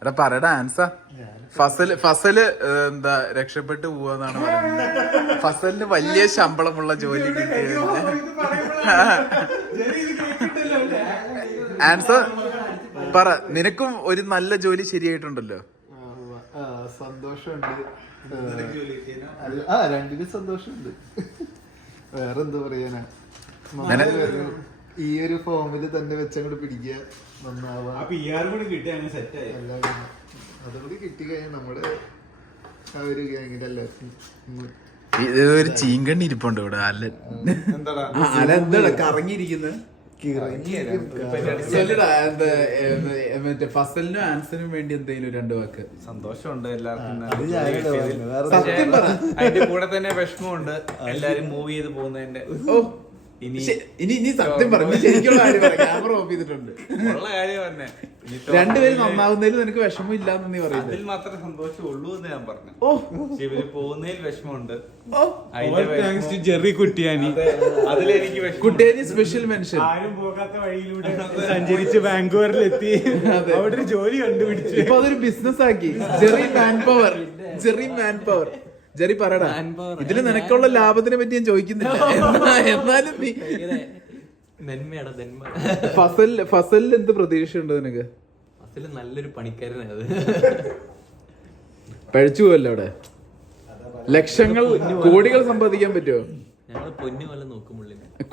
എടാ പറയടാ ആൻസർ. ഫസല് എന്താ രക്ഷപ്പെട്ടു പോവാന്നാണ് പറയുന്നത്. ഫസലിന് വലിയ ശമ്പളമുള്ള ജോലി കിട്ടിയത്. ആൻസർ പറ. നിനക്കും ഒരു നല്ല ജോലി ശരിയായിട്ടുണ്ടല്ലോ. സന്തോഷമുണ്ട്. രണ്ടിനും സന്തോഷമുണ്ട്. വേറെന്താ പറയാനാ, ഈ ഒരു ഫോമില് തന്നെ വെച്ചങ്ങോട്ട് പിടിക്കുക, നന്നാവാ. അതുകൂടി കിട്ടി കഴിഞ്ഞാൽ നമ്മുടെ ആ ഒരു ഗ്യാങ്ങിൽ എല്ലാവർക്കും ഒരു ചീങ്കണ്ണി ഇരിപ്പുണ്ട് ഇവിടെ. എന്താടാ കറങ്ങിയിരിക്കുന്നത്? മറ്റേ ഫസലിനും ആൻസറിനും വേണ്ടി എന്തെങ്കിലും രണ്ടു വാക്ക്. സന്തോഷമുണ്ട് എല്ലാവർക്കും. അതിന്റെ കൂടെ തന്നെ വിഷമമുണ്ട് എല്ലാരും മൂവ് ചെയ്ത് പോകുന്നതിന്റെ. ഇനി സത്യം പറഞ്ഞു, ശരിക്കുള്ള കാര്യം പറയാം. ക്യാമറ ഓഫ് ചെയ്തിട്ടുണ്ട്. ഉള്ള കാര്യം പറഞ്ഞേ. രണ്ടുപേരും നന്നാവുന്നതിൽ നിനക്ക് വിഷമം ഇല്ലാന്ന് നീ പറയുന്നത്. അതിൽ മാത്രമേ സന്തോഷമുള്ളൂ എന്ന് ഞാൻ പറഞ്ഞു. ഇവര് പോകുന്നതിൽ വിഷമമുണ്ട്. ജെറി കുട്ടിയാനി, അതിലെനിക്ക് കുട്ടിയാനി സ്പെഷ്യൽ മെൻഷൻ. ആരും പോകാത്ത വഴിയിലൂടെ സഞ്ചരിച്ച് ബാംഗ്ലൂരിലെത്തി അവിടെ ഒരു ജോലി കണ്ടുപിടിച്ചു. ഇപ്പൊ അതൊരു ബിസിനസ് ആക്കി. Jerry man power. ജെറി പറയടാ, ഇതില് നിനക്കുള്ള ലാഭത്തിനെ പറ്റി ഞാൻ ചോദിക്കുന്നില്ല. എന്നാലും നീ ഫസലിൽ എന്ത് പ്രതീക്ഷയുണ്ട് നിനക്ക്? ഫസല് നല്ലൊരു പണിക്കാരനാണ്. പഴിച്ചു പോവല്ലോ അവിടെ. ലക്ഷങ്ങൾ കോടികൾ സമ്പാദിക്കാൻ പറ്റുമോ? ഞങ്ങള് പൊന്നു പോലെ നോക്കുമ്പോൾ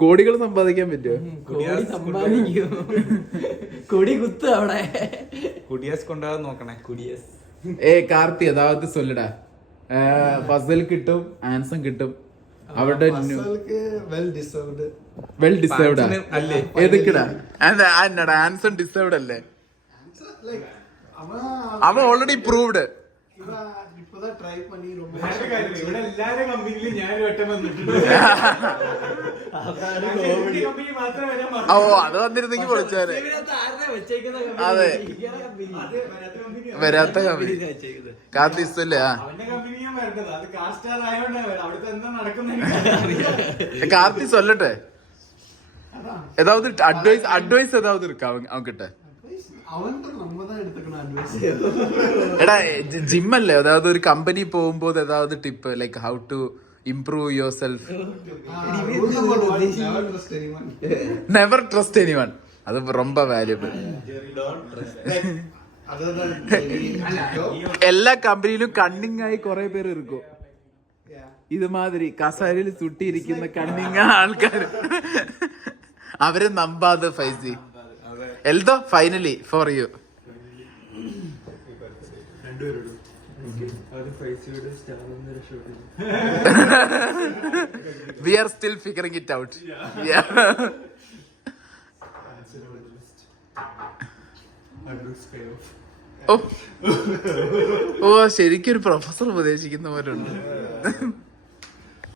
കോടികൾ സമ്പാദിക്കാൻ പറ്റുമോ? കൊടി കുത്ത് അവിടെ. കുടിയാസ് കൊണ്ടുപോകാൻ നോക്കണേ. കുടിയാസ് കാർത്തി അതാവത് സൊല്ലടാ. ഫസൽ കിട്ടും, ആൻസൺ കിട്ടും. അവരുടെ വെൽ ഡിസേർവ്ഡ് അല്ലേ? ഏതൊക്കെടാ ആൻസൺ ഡിസേർവ്ഡ് അല്ലേ? അവൻ ഓൾറെഡി പ്രൂവ്ഡ്. ഇവിടെ എല്ലാരും കമ്പനിയിലും ഞാൻ വട്ടം വന്നിട്ടുണ്ട്. ഓ അത് വന്നിരുന്നെങ്കിൽ പൊളിച്ചാല്. അതെ, വരാത്ത കമ്പനി കാത്തില്ലേ? കാർത്തി சொல்லട്ടെ ஏதாவது அட்வைஸ் ஏதாவது இருக்கா அவன்கிட்ட? എടാ ജിമ്മല്ലേ, അതായത് ഒരു കമ്പനി പോകുമ്പോൾ ഏതാவது tip like how to improve yourself? Never trust anyone. അത് ரொம்ப വാല്യുബിൾ. എല്ലാ കമ്പനിയിലും കണ്ണിങ് ആയി കുറെ പേര് ഇരിക്കും. ഇത് മാതിരി കസാരയിൽ സുട്ടിയിരിക്കുന്ന കണ്ണിങ് ആൾക്കാർ, അവരെ നമ്പാതെ Faizy. Eldho finally for you. We are still figuring it out. Yeah. ഓ ശരിക്കും ഒരു പ്രൊഫസർ ഉപദേശിക്കുന്ന പോലെ ഉണ്ട്.